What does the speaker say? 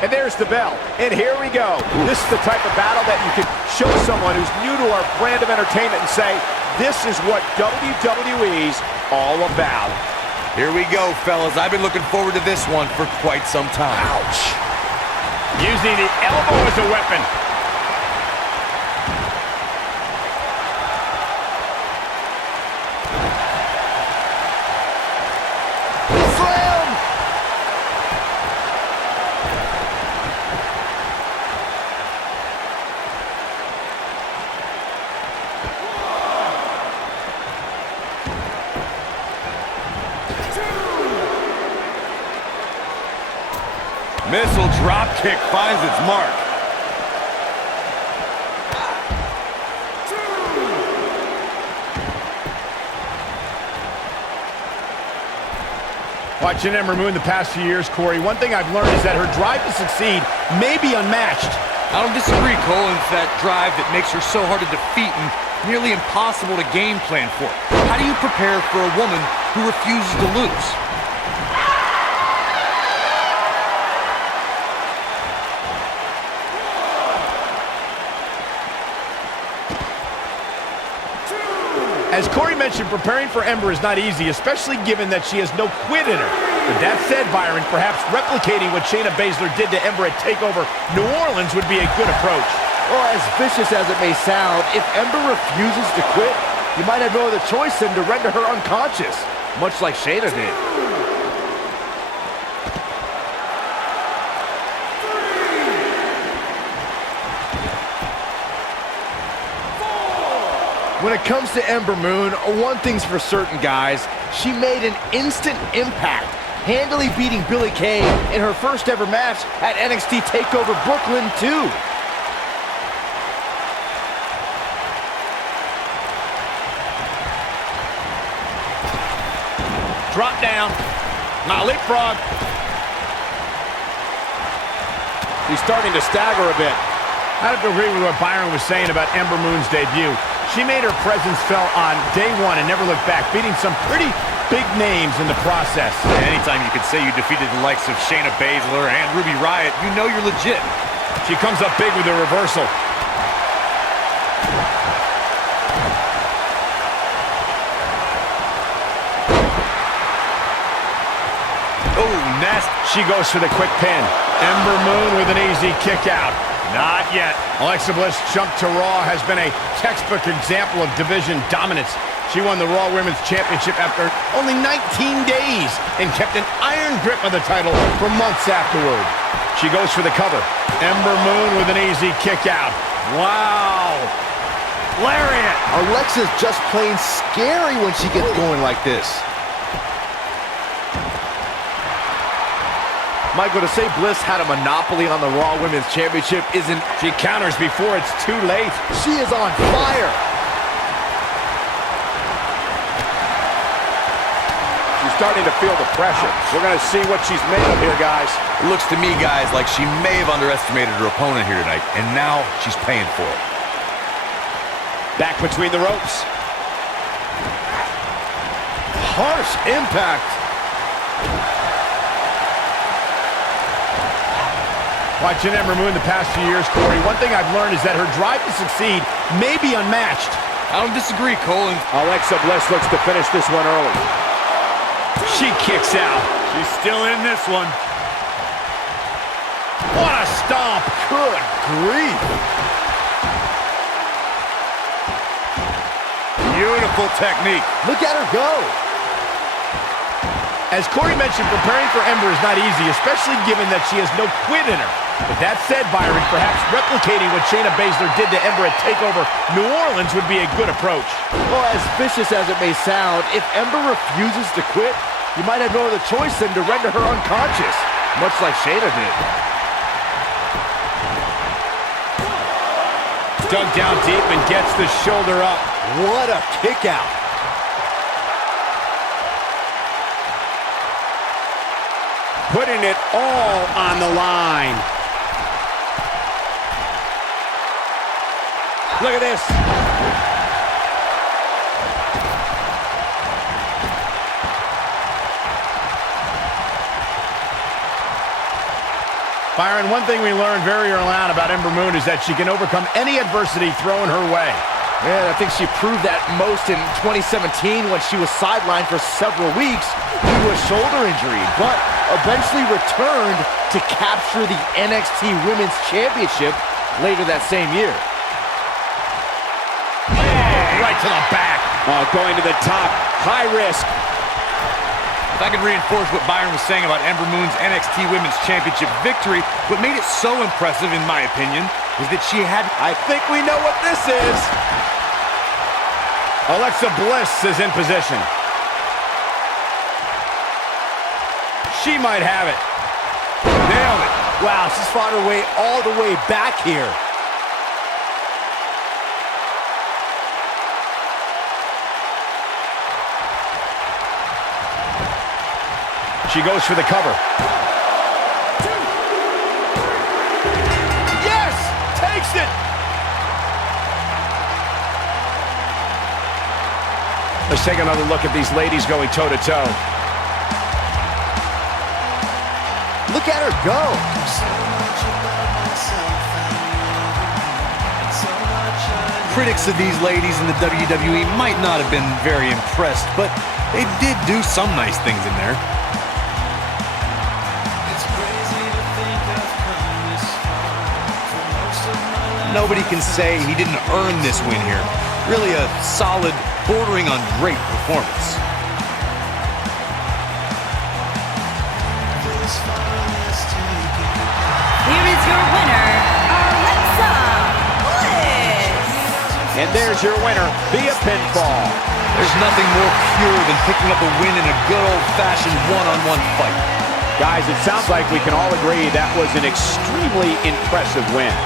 And there's the bell. And here we go. This is the type of battle that you can show someone who's new to our brand of entertainment and say, this is what WWE's all about. Here we go, fellas. I've been looking forward to this one for quite some time. Ouch. Using the elbow as a weapon. Slam! Missile drop kick finds its mark. Watching Ember Moon the past few years, Corey, one thing I've learned is that her drive to succeed may be unmatched. I don't disagree, Cole. It's that drive that makes her so hard to defeat and nearly impossible to game plan for. How do you prepare for a woman who refuses to lose? As Corey mentioned, preparing for Ember is not easy, especially given that she has no quit in her. With that said, Byron, perhaps replicating what Shayna Baszler did to Ember at TakeOver New Orleans would be a good approach. Well, as vicious as it may sound, if Ember refuses to quit, you might have no other choice than to render her unconscious, much like Shayna did. When it comes to Ember Moon, one thing's for certain, guys. She made an instant impact, handily beating Billie Kay in her first ever match at NXT TakeOver Brooklyn 2. Drop down. Now leapfrog. He's starting to stagger a bit. I have to agree with what Byron was saying about Ember Moon's debut. She made her presence felt on day one and never looked back, beating some pretty big names in the process. Anytime you can say you defeated the likes of Shayna Baszler and Ruby Riott, you know you're legit. She comes up big with a reversal. Oh, nasty. She goes for the quick pin. Ember Moon with an easy kick out. Not yet. Alexa Bliss' jump to Raw has been a textbook example of division dominance. She won the Raw Women's Championship after only 19 days and kept an iron grip of the title for months afterward. She goes for the cover. Ember Moon with an easy kick out. Wow. Lariat. Alexa's just plain scary when she gets going like this. Michael, to say Bliss had a monopoly on the Raw Women's Championship isn't... She counters before it's too late. She is on fire. She's starting to feel the pressure. We're going to see what she's made of here, guys. It looks to me, guys, like she may have underestimated her opponent here tonight, and now she's paying for it. Back between the ropes. Harsh impact. Watching Ember Moon the past few years, Corey, one thing I've learned is that her drive to succeed may be unmatched. I don't disagree, Cole. Alexa Bliss looks to finish this one early. She kicks out. She's still in this one. What a stomp. Good grief. Beautiful technique. Look at her go. As Corey mentioned, preparing for Ember is not easy, especially given that she has no quit in her. With that said, Byron, perhaps replicating what Shayna Baszler did to Ember at TakeOver New Orleans would be a good approach. Well, as vicious as it may sound, if Ember refuses to quit, you might have no other choice than to render her unconscious, much like Shayna did. Dug down deep and gets the shoulder up. What a kick out. Putting it all on the line. Look at this. Byron, one thing we learned very early on about Ember Moon is that she can overcome any adversity thrown her way. Man, I think she proved that most in 2017 when she was sidelined for several weeks due to a shoulder injury, but eventually returned to capture the NXT Women's Championship later that same year. Right to the back. Going to the top, high risk. If I could reinforce what Byron was saying about Ember Moon's NXT Women's Championship victory, what made it so impressive, in my opinion, is that she had... I think we know what this is. Alexa Bliss is in position. She might have it. Nailed it. Wow, she's fought her way all the way back here. She goes for the cover. Yes! Takes it! Let's take another look at these ladies going toe-to-toe. Look at her go! Critics of these ladies in the WWE might not have been very impressed, but they did do some nice things in there. Nobody can say he didn't earn this win here. Really a solid, bordering on great performance. Here is your winner, Alexa Bliss. And there's your winner via pinfall. There's nothing more pure than picking up a win in a good old-fashioned one-on-one fight. Guys, it sounds like we can all agree that was an extremely impressive win.